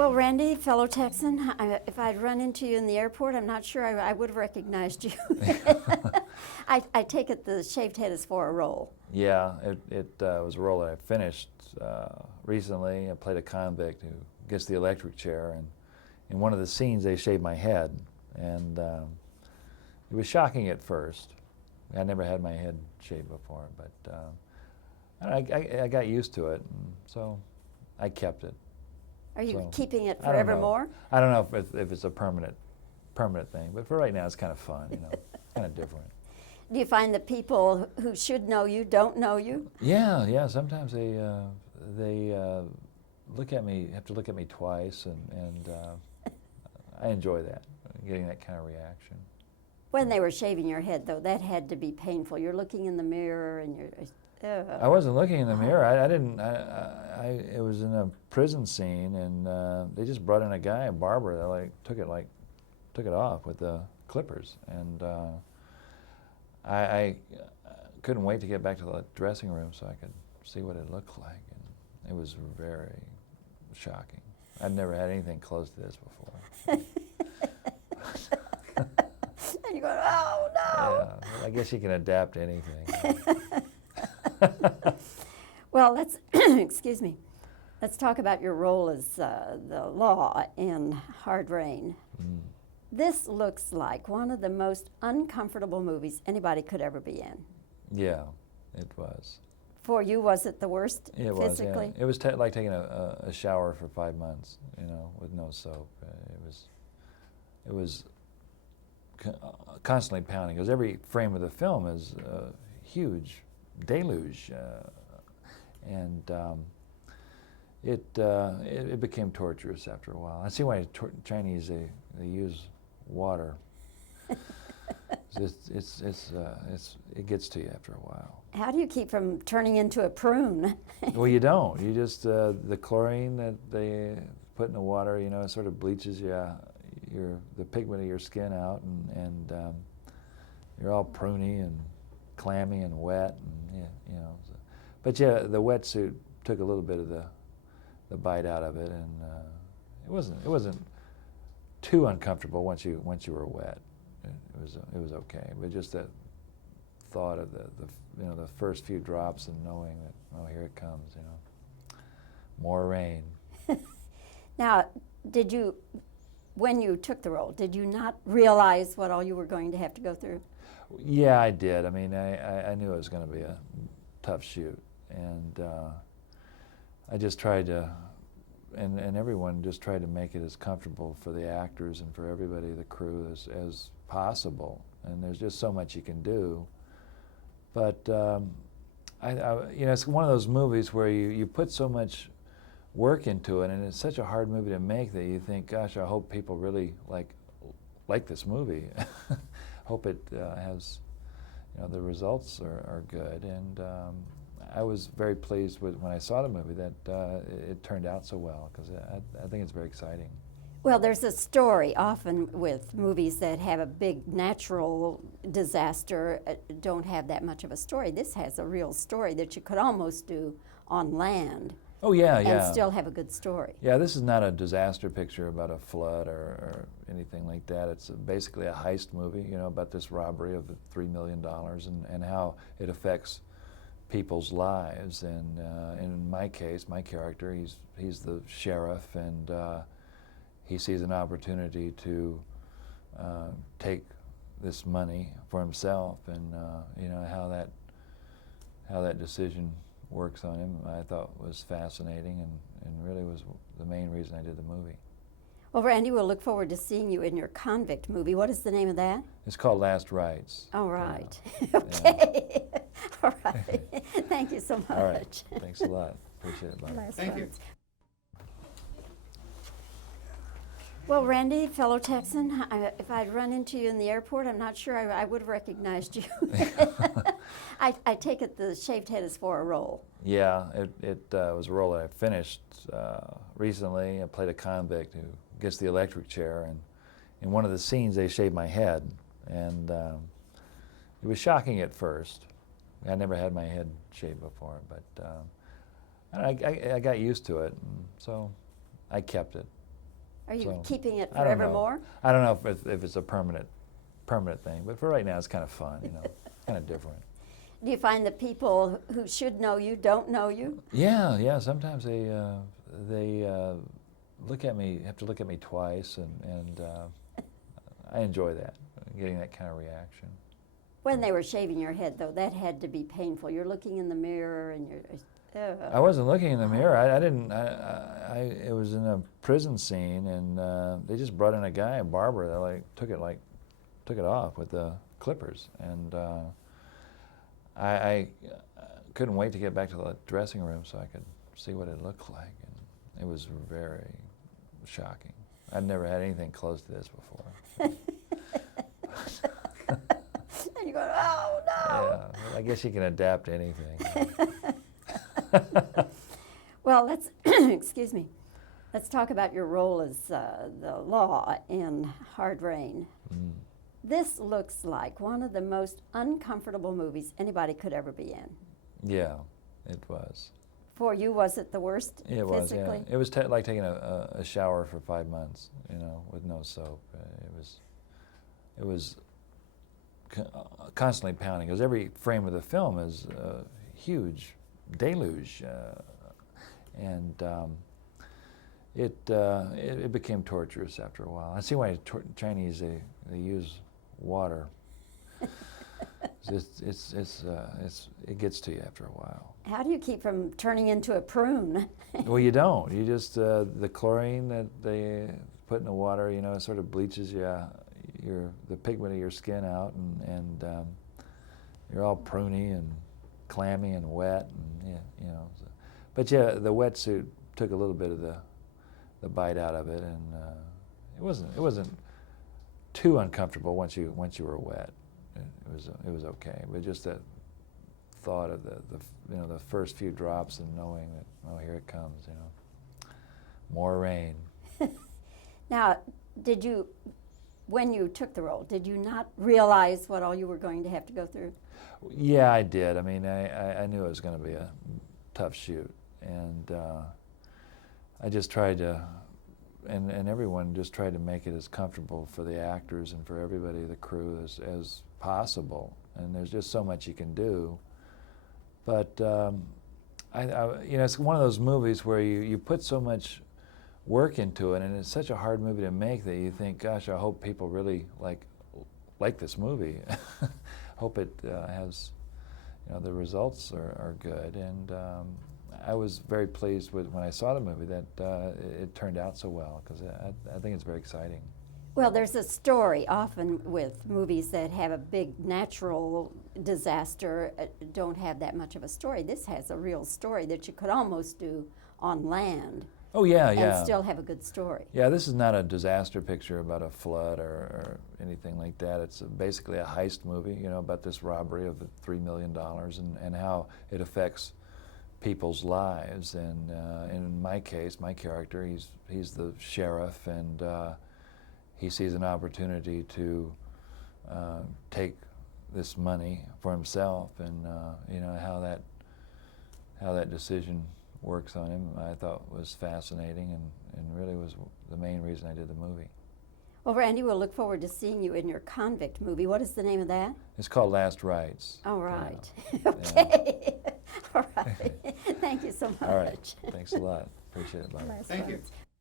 Well, Randy, fellow Texan, if I'd run into you in the airport, I'm not sure I would have recognized you. I take it the shaved head is for a role. Yeah, it was a role that I finished recently. I played a convict who gets the electric chair, and in one of the scenes they shaved my head, and it was shocking at first. I never had my head shaved before, but I got used to it, and so I kept it. Are you So, keeping it I don't know. forevermore? I don't know if it's a permanent thing, but for right now it's kind of fun, you know, kind of different. Do you find that people who should know you don't know you? Yeah. Sometimes they look at me, have to look at me twice, and I enjoy that, getting that kind of reaction. When they were shaving your head, though, that had to be painful. You're looking in the mirror and you're. I wasn't looking in the mirror. I didn't. It was in a prison scene, and they just brought in a barber that took it off with the clippers, and I couldn't wait to get back to the dressing room so I could see what it looked like, and it was very shocking. I'd never had anything close to this before. And you go, oh no! Yeah, I guess you can adapt to anything. Well, let's excuse me. Let's talk about your role as the law in Hard Rain. This looks like one of the most uncomfortable movies anybody could ever be in. Yeah, it was. For you, was it the worst physically? It was like taking a shower for 5 months, you know, with no soap. It was constantly pounding, because every frame of the film is a huge deluge, and it became torturous after a while. I see why Chinese they use water. It gets to you after a while. How do you keep from turning into a prune? Well, you don't. You just the chlorine that they put in the water, you know, it sort of bleaches the pigment of your skin out, and you're all pruny and clammy and wet, and you know. But yeah, the wetsuit took a little bit of the bite out of it, and it wasn't too uncomfortable once you were wet. It was okay, but just that thought of the first few drops and knowing that, oh, here it comes, you know, more rain. Now, when you took the role, did you not realize what all you were going to have to go through? Yeah, I did. I mean, I knew it was going to be a tough shoot, and I just tried to, and everyone just tried to make it as comfortable for the actors and for everybody, the crew, as possible. And there's just so much you can do. But you know, it's one of those movies where you put so much work into it, and it's such a hard movie to make that you think, gosh, I hope people really like this movie. Hope it has, you know, the results are good, and I was very pleased when I saw the movie that it turned out so well, because I think it's very exciting. Well, there's a story often with movies that have a big natural disaster, don't have that much of a story. This has a real story that you could almost do on land. Oh yeah, and still have a good story. Yeah, this is not a disaster picture about a flood or anything like that. It's basically a heist movie, you know, about this robbery of $3 million and how it affects people's lives. And in my case, my character, he's the sheriff, and he sees an opportunity to take this money for himself, and you know, how that decision works on him, I thought was fascinating, and really was the main reason I did the movie. Well, Randy, we'll look forward to seeing you in your convict movie. What is the name of that? It's called Last Rites. All right. Okay. Yeah. All right. Thank you so much. All right. Thanks a lot. Appreciate it, Bobbie. Thank you. Well, Randy, fellow Texan, if I'd run into you in the airport, I'm not sure I would have recognized you. I take it the shaved head is for a role. Yeah, it was a role that I finished recently. I played a convict who gets the electric chair, and in one of the scenes they shaved my head, and it was shocking at first. I never had my head shaved before, but I got used to it, and so I kept it. Are you So, keeping it I don't know. forevermore? I don't know if it's a permanent thing, but for right now, it's kind of fun, kind of different. Do you find that people who should know you don't know you? Yeah. Sometimes they look at me, have to look at me twice, and I enjoy that, getting that kind of reaction. When they were shaving your head, though, that had to be painful. You're looking in the mirror and you're. I wasn't looking in the mirror. I didn't. It was in a prison scene, and they just brought in a barber that took it off with the clippers, and I couldn't wait to get back to the dressing room so I could see what it looked like, and it was very shocking. I'd never had anything close to this before. And you go, oh no! Yeah, I guess you can adapt to anything. Well, let's excuse me. Let's talk about your role as the law in Hard Rain. Mm. This looks like one of the most uncomfortable movies anybody could ever be in. Yeah, it was. For you, was it the worst It was, physically? yeah. It was like taking a shower for 5 months, with no soap. It was constantly pounding, because every frame of the film is a huge deluge, and it became torturous after a while. I see why Chinese they use water. It gets to you after a while. How do you keep from turning into a prune? Well, you don't. You just the chlorine that they put in the water, it sort of bleaches the pigment of your skin out, and you're all pruny and clammy and wet, and But yeah, the wetsuit took a little bit of the bite out of it, and it wasn't too uncomfortable once you were wet. It was okay, but just that thought of the first few drops and knowing that, oh, here it comes, more rain. Now, when you took the role, did you not realize what all you were going to have to go through? Yeah, I did. I mean, I knew it was going to be a tough shoot, and I just tried to, and everyone just tried to make it as comfortable for the actors and for everybody, the crew, as possible. And there's just so much you can do. But it's one of those movies where you put so much work into it, and it's such a hard movie to make that you think, gosh, I hope people really like this movie. Hope it has, the results are good. And I was very pleased when I saw the movie that it turned out so well, because I think it's very exciting. Well, there's a story often with movies that have a big natural disaster, don't have that much of a story. This has a real story that you could almost do on land. Oh, yeah. And still have a good story. Yeah, this is not a disaster picture about a flood or anything like that. It's basically a heist movie, about this robbery of $3 million and how it affects people's lives. And in my case, my character, he's the sheriff, and he sees an opportunity to take this money for himself, and how that decision works on him, I thought was fascinating, and really was the main reason I did the movie. Well, Randy, we'll look forward to seeing you in your convict movie. What is the name of that? It's called Last Rites. All right. Okay. All right. Thank you so much. All right. Thanks a lot. Appreciate it, Bobbie. Last Thank you. Rites.